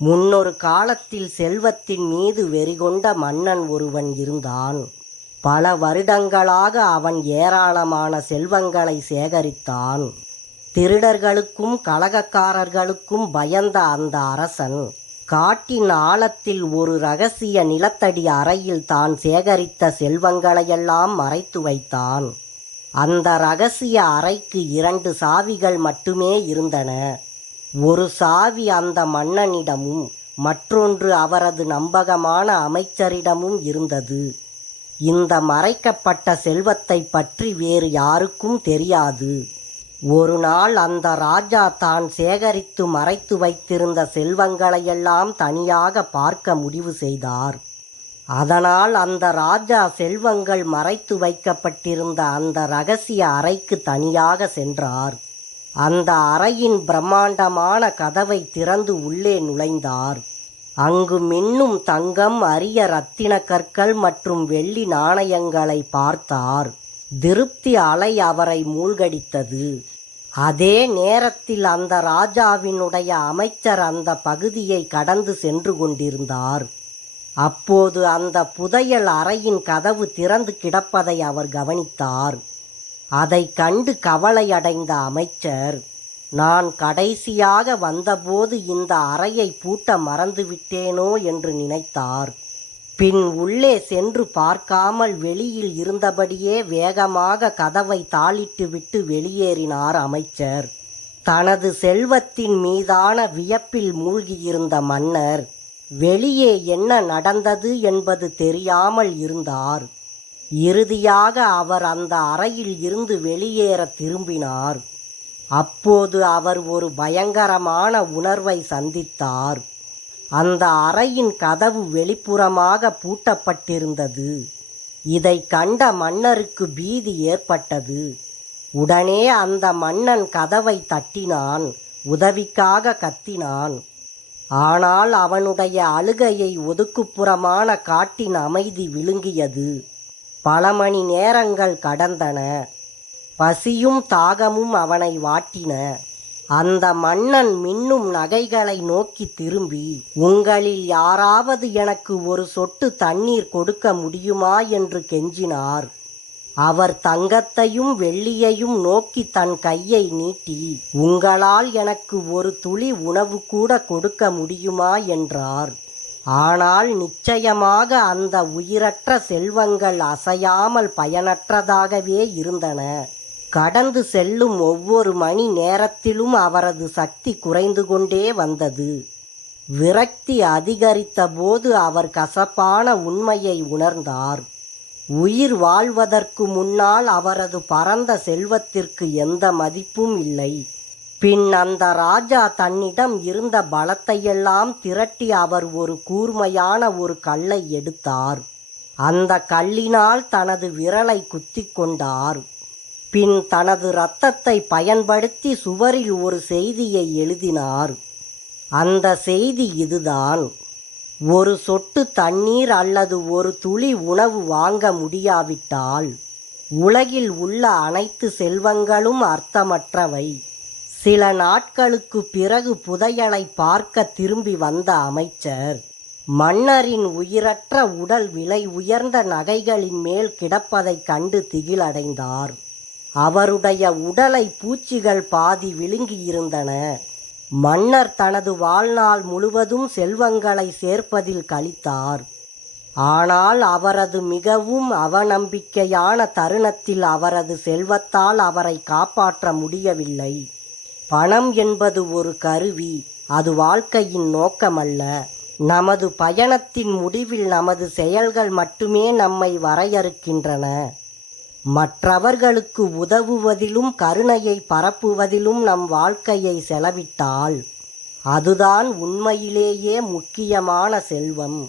முன்னொரு காலத்தில் செல்வத்தின் மீது வெறிகொண்ட மன்னன் ஒருவன் இருந்தான். பல வருடங்களாக அவன் ஏராளமான செல்வங்களை சேகரித்தான். திருடர்களுக்கும் கலகக்காரர்களுக்கும் பயந்த அந்த அரசன் காட்டின் ஆழத்தில் ஒரு இரகசிய நிலத்தடி அறையில் தான் சேகரித்த செல்வங்களையெல்லாம் மறைத்து வைத்தான். அந்த இரகசிய அறைக்கு 2 சாவிகள் மட்டுமே இருந்தன. ஒரு சாவி அந்த மன்னனிடமும் மற்றொன்று அவரது நம்பகமான அமைச்சரிடமும் இருந்தது. இந்த மறைக்கப்பட்ட செல்வத்தை பற்றி வேறு யாருக்கும் தெரியாது. ஒரு நாள் அந்த ராஜா தான் சேகரித்து மறைத்து வைத்திருந்த செல்வங்களையெல்லாம் தனியாக பார்க்க முடிவு செய்தார். அதனால் அந்த ராஜா செல்வங்கள் மறைத்து வைக்கப்பட்டிருந்த அந்த இரகசிய அறைக்கு தனியாக சென்றார். அந்த அறையின் பிரம்மாண்டமான கதவை திறந்து உள்ளே நுழைந்தார். அங்கு மின்னும் தங்கம், அரிய இரத்தின கற்கள் மற்றும் வெள்ளி நாணயங்களை பார்த்தார். திருப்தி அலை அவரை மூழ்கடித்தது. அதே நேரத்தில் அந்த ராஜாவினுடைய அமைச்சர் அந்த பகுதியை கடந்து சென்று கொண்டிருந்தார். அப்போது அந்த புதையல் அறையின் கதவு திறந்து கிடப்பதை அவர் கவனித்தார். அதை கண்டு கவலையடைந்த அமைச்சர், நான் கடைசியாக வந்தபோது இந்த அறையை பூட்ட மறந்துவிட்டேனோ என்று நினைத்தார். பின் உள்ளே சென்று பார்க்காமல் வெளியில் இருந்தபடியே வேகமாக கதவை தாளிட்டுவிட்டு வெளியேறினார் அமைச்சர். தனது செல்வத்தின் மீதான வியப்பில் மூழ்கியிருந்த மன்னர் வெளியே என்ன நடந்தது என்பது தெரியாமல் இருந்தார். இறுதியாக அவர் அந்த அறையில் இருந்து வெளியேற திரும்பினார். அப்போது அவர் ஒரு பயங்கரமான உணர்வை சந்தித்தார். அந்த அறையின் கதவு வெளிப்புறமாக பூட்டப்பட்டிருந்தது. இதை கண்ட மன்னருக்கு பீதி ஏற்பட்டது. உடனே அந்த மன்னன் கதவை தட்டினான், உதவிக்காக கத்தினான். ஆனால் அவனுடைய அழுகையை ஒதுக்குப்புறமான காட்டின் அமைதி விழுங்கியது. பல மணி நேரங்கள் கடந்தன. பசியும் தாகமும் அவனை வாட்டின. அந்த மன்னன் மின்னும் நகைகளை நோக்கி திரும்பி, உங்களில் யாராவது எனக்கு ஒரு சொட்டு தண்ணீர் கொடுக்க முடியுமா என்று கெஞ்சினார். அவர் தங்கத்தையும் வெள்ளியையும் நோக்கி தன் கையை நீட்டி, உங்களால் எனக்கு ஒரு துளி உணவு கூட கொடுக்க முடியுமா என்றார். ஆனால் நிச்சயமாக அந்த உயிரற்ற செல்வங்கள் அசையாமல் பயனற்றதாகவே இருந்தன. கடந்து செல்லும் ஒவ்வொரு மணி நேரத்திலும் அவரது சக்தி குறைந்து கொண்டே வந்தது. விரக்தி அதிகரித்த போது அவர் கசப்பான உண்மையை உணர்ந்தார். உயிர் வாழ்வதற்கு முன்னால் அவரது பரந்த செல்வத்திற்கு எந்த மதிப்பும் இல்லை. பின் அந்த ராஜா தன்னிடம் இருந்த பலத்தையெல்லாம் திரட்டி அவர் ஒரு கூர்மையான ஒரு கல்லை எடுத்தார். அந்த கல்லினால் தனது விரலை குத்தி கொண்டார். பின் தனது இரத்தத்தை பயன்படுத்தி சுவரில் ஒரு செய்தியை எழுதினார். அந்த செய்தி இதுதான்: ஒரு சொட்டு தண்ணீர் அல்லது ஒரு துளி உணவு வாங்க முடியாவிட்டால் உலகில் உள்ள அனைத்து செல்வங்களும் அர்த்தமற்றவை. சில நாட்களுக்கு பிறகு புதையலை பார்க்க திரும்பி வந்த அமைச்சர் மன்னரின் உயிரற்ற உடல் விலை உயர்ந்த நகைகளின் மேல் கிடப்பதைக் கண்டு திகிலடைந்தார். அவருடைய உடலை பூச்சிகள் பாதி விழுங்கியிருந்தன. மன்னர் தனது வாழ்நாள் முழுவதும் செல்வங்களை சேர்ப்பதில் கழித்தார். ஆனால் அவரது மிகவும் அவநம்பிக்கையான தருணத்தில் அவரது செல்வத்தால் அவரை காப்பாற்ற முடியவில்லை. பணம் என்பது ஒரு கருவி, அது வாழ்க்கையின் நோக்கமல்ல. நமது பயணத்தின் முடிவில் நமது செயல்கள் மட்டுமே நம்மை வரையறுக்கின்றன. மற்றவர்களுக்கு உதவுவதிலும் கருணையை பரப்புவதிலும் நம் வாழ்க்கையை செலவிட்டால் அதுதான் உண்மையிலேயே முக்கியமான செல்வம்.